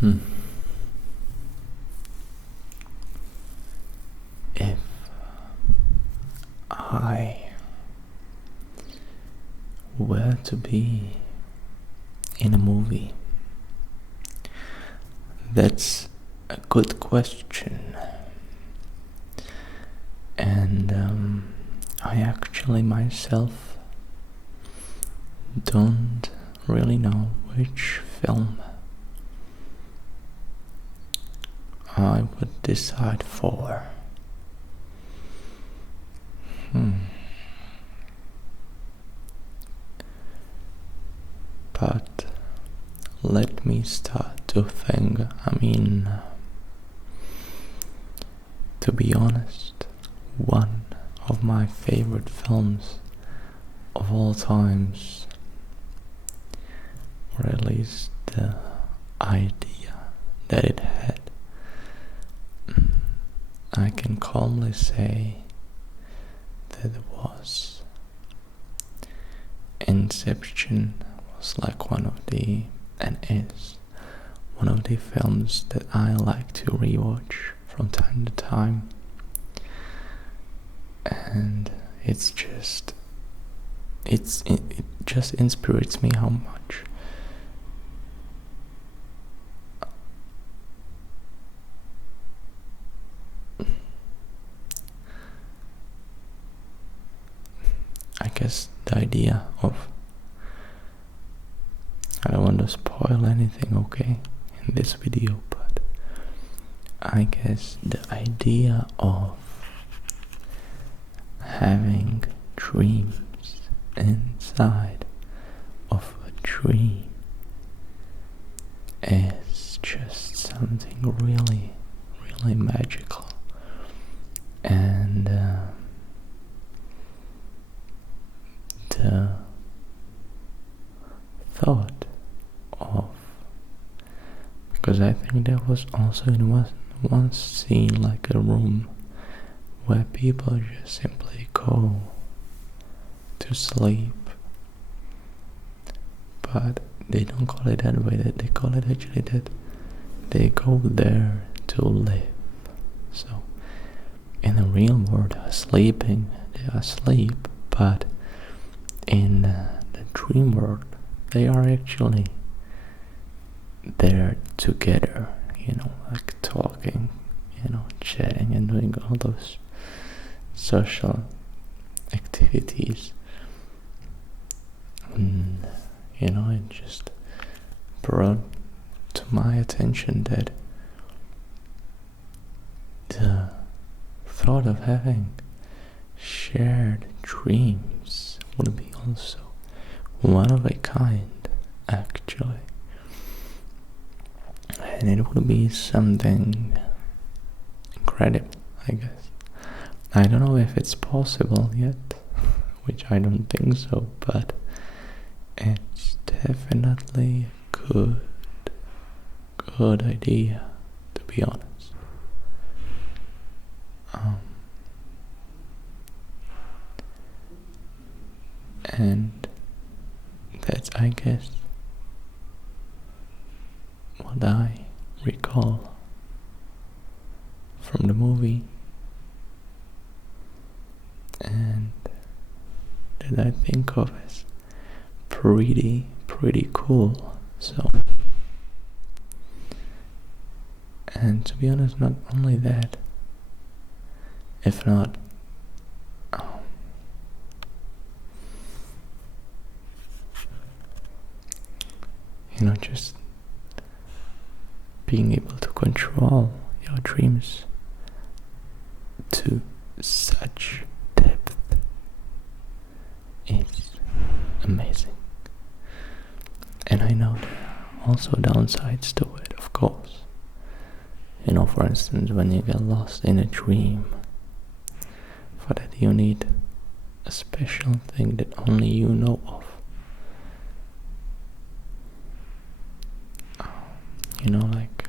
Hmm. If I were to be in a movie, that's a good question. And I actually myself don't really know which film I would decide for. But let me start to think. To be honest, one of my favorite films of all times, or at least the idea that it had, I can calmly say that it was Inception. Was like one of the, and is one of the films that I like to rewatch from time to time, and it just inspires me how much I guess the idea of, I don't want to spoil anything, okay, in this video, but I guess the idea of having dreams inside of a dream is just something really, really magical. And the thought of, because I think there was also in one scene like a room where people just simply go to sleep, but they don't call it that way, that they call it actually that they go there to live. So in the real world they are sleeping, they are asleep, but in the dream world they are actually there together, like talking, chatting and doing all those social activities. And it just brought to my attention that the thought of having shared dreams would be also one of a kind, actually. And it would be something incredible, I guess. I don't know if it's possible yet, which I don't think so, but it's definitely a good idea, to be honest. And that's, I guess, what I recall from the movie, and that I think of as pretty cool. So, and to be honest, not only that, if not just being able to control your dreams to such depth is amazing. And I know there are also downsides to it, of course. For instance, when you get lost in a dream, for that you need a special thing that only you know of. Like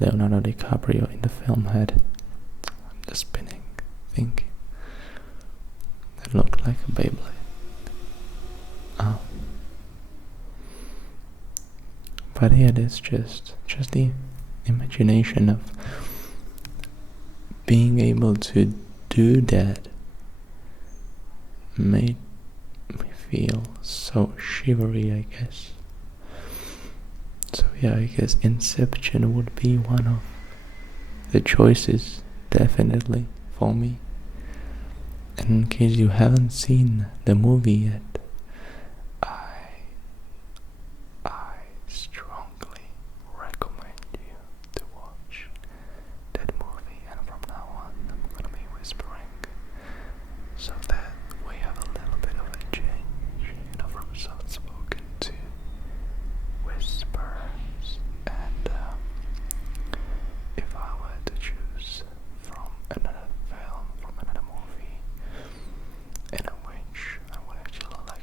Leonardo DiCaprio in the film had the spinning thing that looked like a Beyblade. But yeah, it's just the imagination of being able to do that made me feel so shivery, I guess. So yeah, I guess Inception would be one of the choices, definitely, for me. And in case you haven't seen the movie yet, I strongly recommend you to watch that movie, and from now on I'm gonna be whispering so that we have a little bit of a change, from soft spoken to whispers. And if I were to choose from another film, from another movie, in which I would actually like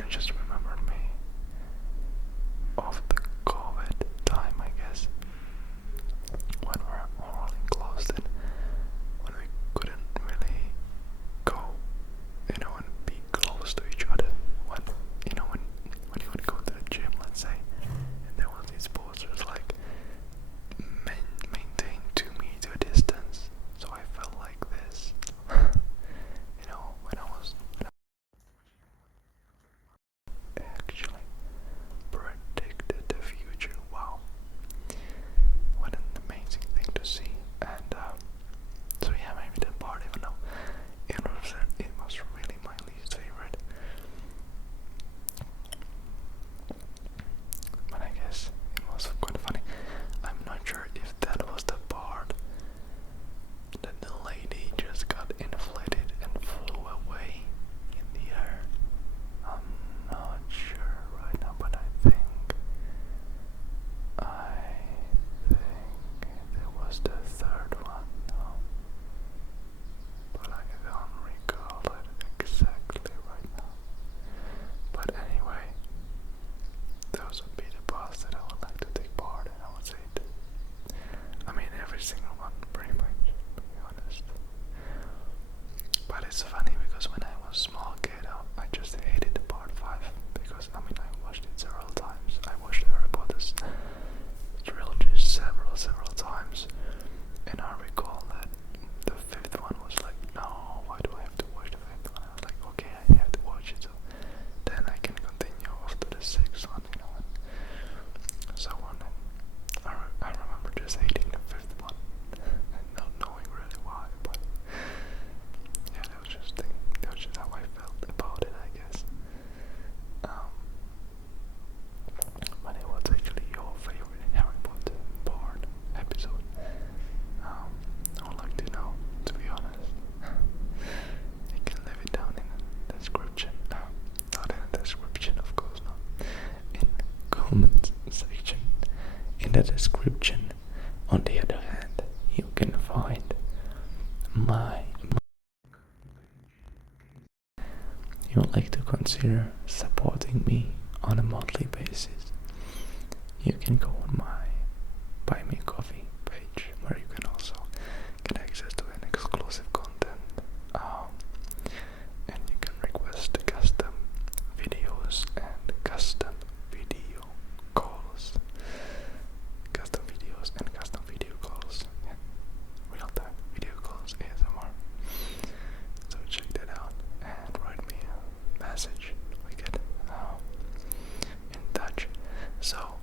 and just remembered me of the COVID time, I guess, when we're all enclosed and when we couldn't really go, and be close to each other. When you would go to the gym, let's say, and there was these posters like maintain 2 meter distance. So I felt like this, when I actually predicted the future. Wow, what an amazing thing to see. And so yeah, maybe that part, even though it was really my least favorite, but I guess it was quite funny. I'm not sure if that was the part that the lady just got inflated and flew away in the air. I'm not sure right now, but I think there was the third one. No, but I don't recall it exactly right now. But anyway, those would be the parts that I would like to take part in. I would say every single one, pretty much, to be honest. But it's funny because when I was a small kid, I just hated the part 5 because I watched it several times. I watched Harry Potter's trilogy several times, and I recall that the 5th one was like, no, why do I have to watch the 5th one? I was like, okay, I have to watch it, so then I can continue after the 6th one, and so on. And I remember just hating the 5th one and not knowing really why, but yeah, that was just how I felt about it, I guess. But it was actually your favorite Harry Potter part episode. I would like to know, to be honest. You can leave it down in the description. Not in the description, of course, not. In comment section. In the description, on the other hand, you can find my you would like to consider supporting me on a monthly basis. You can go on my Buy Me Coffee page, where you can also get access to an exclusive content, and you can request custom videos and custom video calls. Custom videos and custom video calls. Yeah. Real time video calls, ASMR. So check that out and write me a message. We get in touch. So